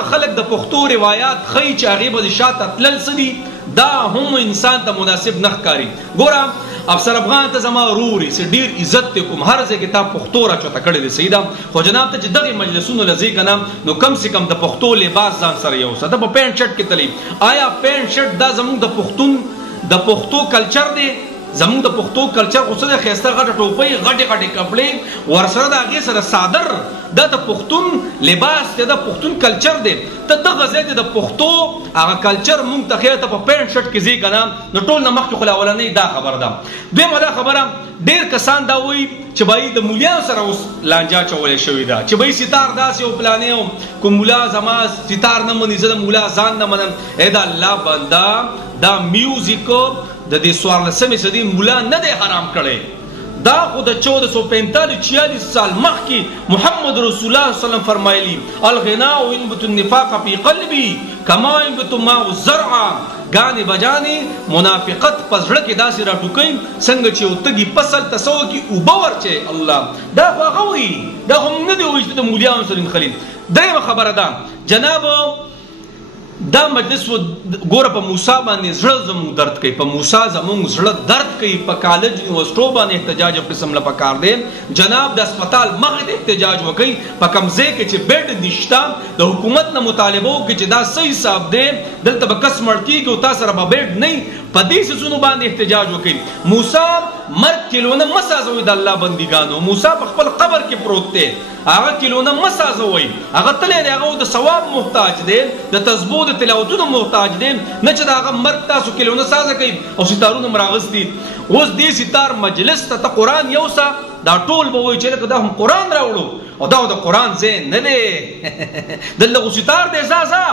هغه خلک د پښتو روایت خی چې هغه به شاته تلل سدي دا هم انسان ته مناسب نه ښکاري. ګوره افسر افغان ته زما روري سي ډیر عزت کوم، هر ځای کې تا پښتو را چوته کړی دی سیدا، خو جناب ته چې دغه مجلسونو لزی کنه نو کم سے کم د پښتو لباس ځان سره یو ساده په پینټ شرټ کې تلی. آیا پینټ شرټ دا زموږ د پښتون د پښتو کلچر دی؟ زموږ د پښتو کلچر خو څه د خسته غټه ټوپۍ غټه غټه کپړې ورسره د هغې سره صادر دا د پښتون لباس دی، د پښتون کلچر دی. ته دغه ځای د پښتو هغه کلچر مونږ ته ښیې ته په پینټ شرټ کې ځي که نه نو ټول نه مخکې خو لا اولنۍ دا خبره ده. دویمه دا خبره ډېر کسان دا وایي چې بهی د مولیانو سره اوس لانجه اچولی شوې ده چې بهی ستار داسې یو پلانې و کوم مولا زما ستار نه مني، زه د مولا ځان نه منم. ای د الله بنده دا میوزیک د دې 14مې صدۍ مولا نه دی حرام کړی، دا خو د 1445-46 سال مخکې محمد رسول الله صلی الله علیه وسلم فرمایلی الغناء ينبت النفاق في قلبي كما ينبت ماء الزرع. غانې بجانې منافقت په زړه کې داسې راټوکوي څنګه چې یو تږي فصل ته څه وکړي اوبه ورچوي. الله دا خو هغه وایي، دا خو موږ نه دی وایي چې د مولیانو سره نښلي. درېیمه خبره ده جناب دا مجلس ګوره په موسی باندې زړه زموږ درد کوي، په موسی زموږ زړه درد کوي. په کالج یونیورسټو باندې احتجاج او قسم له پکار دی جناب د اسپتال مخې ته احتجاج وکړي. په کوم ځای کې چې بیډ نشته د حکومت نه مطالبه وکړي چې دا صحیح حساب دی دلته به کس مړ کېږي او تا سره به بیډ نه په دې څیزونو باندې احتجاج وکړي. موسی مرګ کیلونه مه سازوئ د الله بندګانو، موسی په خپل قبر کې پروت دی، هغه کیلونه مه سازوئ، هغه تللی دی، هغه د ثواب محتاج دی، د تسبو د تلاوتونو محتاج دی، نه چې د هغه مرګ تاسو کیلونه سازه کوئ او ستارونه م راغستي. اوس دې ستار مجلس ته قرآن یوسه دا ټول به وایي چې لکه دا هم قرآن راوړو او دا د قرآن ځای نه دی، دلته خو ستار دی ځه.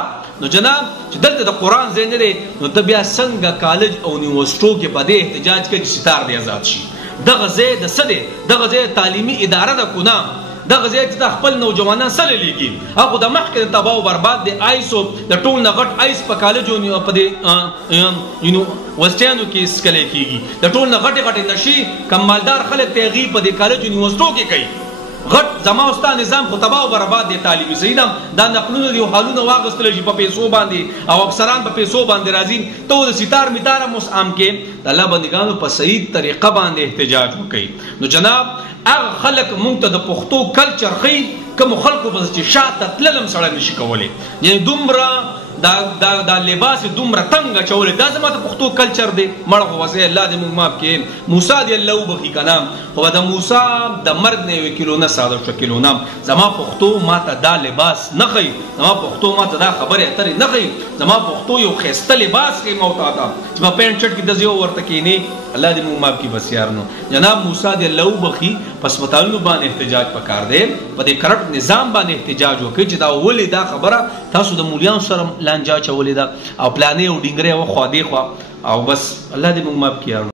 نو جناب چې دلته د قرآن ځای نه دی نو ته بیا څنګه کالج او یونیورسټو کې په دې احتجاج کوي چې ستار دی آزاد شي؟ دغه ځای د څه دی؟ دغه ځای تعلیمي اداره ده که نه؟ دغه ځای چې د خپل نوجوانان سره لیږي هغه د مخکې د تباه او برباد د آیسو د ټول نه غټ آیس په کالجو په دې یونیورسټیانو کې څکلی کېږي، د ټول نه غټې غټې نشي کم مالدار خلک ته هغې په دې کالج یونیورسټو کې کوي. غټ زما ستا نظام خو تباه او برباد دی تعلیمي صحیح ده. دا نقلونه دي او حالونه واخیستلی شي په پیسو باندې او افسران په پیسو باندې راځي. ته د ستار میتار هم اوس عام کې د الله بندګانو په صحیح طریقه باندې احتجاج وکړي. نو جناب هغه خلک مونږ ته د پښتو کلچر ښیي کومو خلکو به چې شاته تلل هم سړی نشي کولی، یعنې دومره دا لباس دومره تنګ اچولی دا زما د پښتو کلچر دی. مړه خو وسې الله دې موږ معاف کړي، موسی دې الله وبخي که نه، خو به د موسی د مرګ نه یوې کیلونه ساده شوه کیلونه. زما پښتو ما ته دا لباس نه ښیي، زما پښتو ما ته دا خبرې اترې نه ښیي، زما پښتو یو ښایسته لباس ښیي ما ته چې په پینټ شرټ کې داسې یو ورته کښېنې. الله دې موږ معاف کړي بس یار. نو جناب موسی دې الله وبخي په اسپتالونو باندې احتجاج پکار دی، په دې کرپټ نظام باندې احتجاج وکړي چې دا ولې دا خبره تاسو د مولیانو سره لانجه اچولې ده او پلانې او ډینګرې وخوا دې خوا او بس. الله دې موږ معاف کړي.